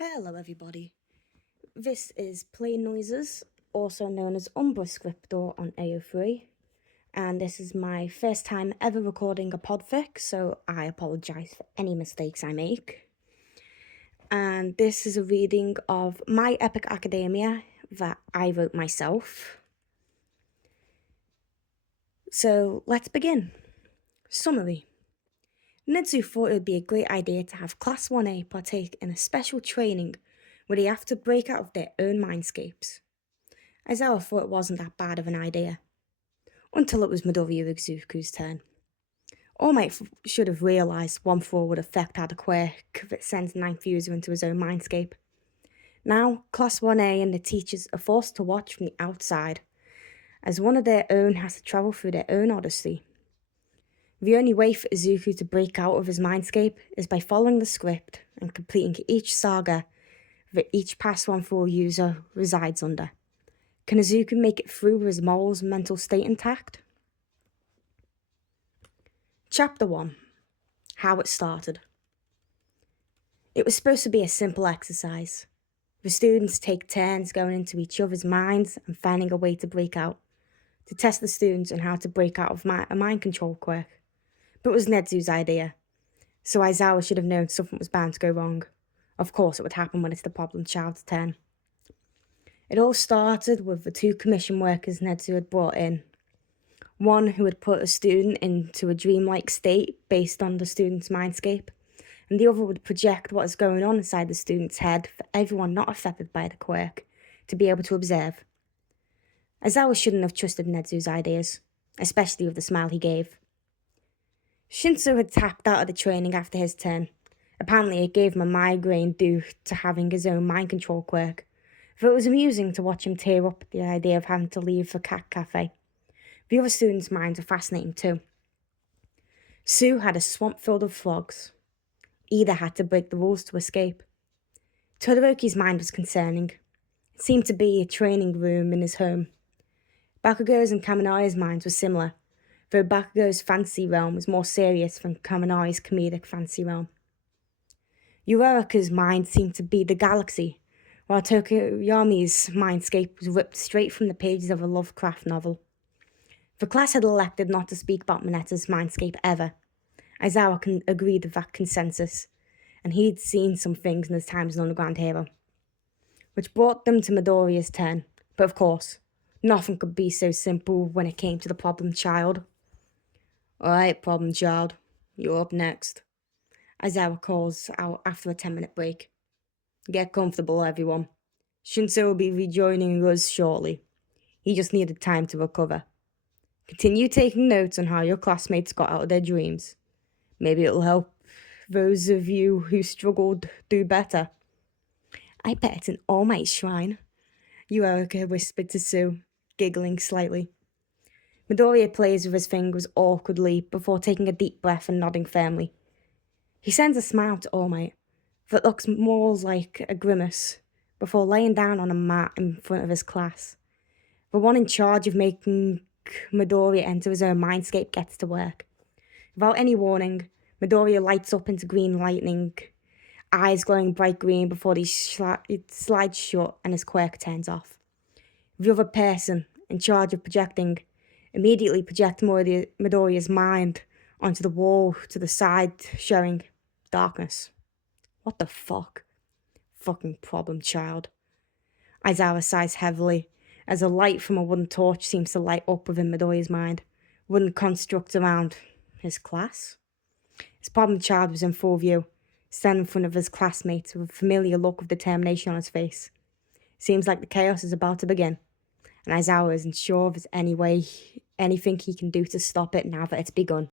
Hello everybody, this is Plain Noises, also known as Umbra Scriptor on AO3, and this is my first time ever recording a podfic, so I apologise for any mistakes I make. And this is a reading of My Epic Academia that I wrote myself. So let's begin. Summary. Nezu thought it would be a great idea to have Class 1A partake in a special training where they have to break out of their own mindscapes. Aizawa thought it wasn't that bad of an idea, until it was Midoriya Izuku's turn. All Might should have realised 1-4 would affect how the quirk that sends the 9th user into his own mindscape. Now, Class 1A and the teachers are forced to watch from the outside, as one of their own has to travel through their own Odyssey. The only way for Izuku to break out of his mindscape is by following the script and completing each saga that each past 1-4 user resides under. Can Izuku make it through with his morals and mental state intact? Chapter 1. How it started. It was supposed to be a simple exercise. The students take turns going into each other's minds and finding a way to break out, to test the students on how to break out of a mind control quirk. But it was Nezu's idea, so Aizawa should have known something was bound to go wrong. Of course it would happen when it's the problem child's turn. It all started with the 2 commission workers Nezu had brought in. One who had put a student into a dreamlike state based on the student's mindscape, and the other would project what is going on inside the student's head for everyone not affected by the quirk to be able to observe. Aizawa shouldn't have trusted Nezu's ideas, especially with the smile he gave. Shinso had tapped out of the training after his turn. Apparently it gave him a migraine due to having his own mind control quirk, though it was amusing to watch him tear up at the idea of having to leave the cat cafe. The other students' minds were fascinating too. Sue had a swamp filled with frogs. Either had to break the rules to escape. Todoroki's mind was concerning. It seemed to be a training room in his home. Bakugo's and Kaminaya's minds were similar, though Bakugo's fantasy realm was more serious than Kaminaya's comedic fantasy realm. Uraraka's mind seemed to be the galaxy, while Tokoyami's mindscape was ripped straight from the pages of a Lovecraft novel. The class had elected not to speak about Mineta's mindscape ever. Aizawa agreed with that consensus, and he'd seen some things in his time as an underground hero, which brought them to Midoriya's turn. But of course, nothing could be so simple when it came to the problem child. Alright, problem child, you're up next. Aizawa calls out after a 10-minute break. Get comfortable, everyone. Shinso will be rejoining us shortly. He just needed time to recover. Continue taking notes on how your classmates got out of their dreams. Maybe it'll help those of you who struggled do better. I bet it's an All Might shrine, Uraraka whispered to Sue, giggling slightly. Midoriya plays with his fingers awkwardly before taking a deep breath and nodding firmly. He sends a smile to All Might that looks more like a grimace before laying down on a mat in front of his class. The one in charge of making Midoriya enter his own mindscape gets to work. Without any warning, Midoriya lights up into green lightning, eyes glowing bright green before he slides shut and his quirk turns off. The other person in charge of projecting immediately projects Midoriya's mind onto the wall to the side, showing darkness. What the fuck? Fucking problem child. Aizawa sighs heavily as a light from a wooden torch seems to light up within Midoriya's mind. Wooden constructs around his class. His problem child was in full view, standing in front of his classmates with a familiar look of determination on his face. Seems like the chaos is about to begin, and Aizawa isn't sure if there's anything he can do to stop it now that it's begun.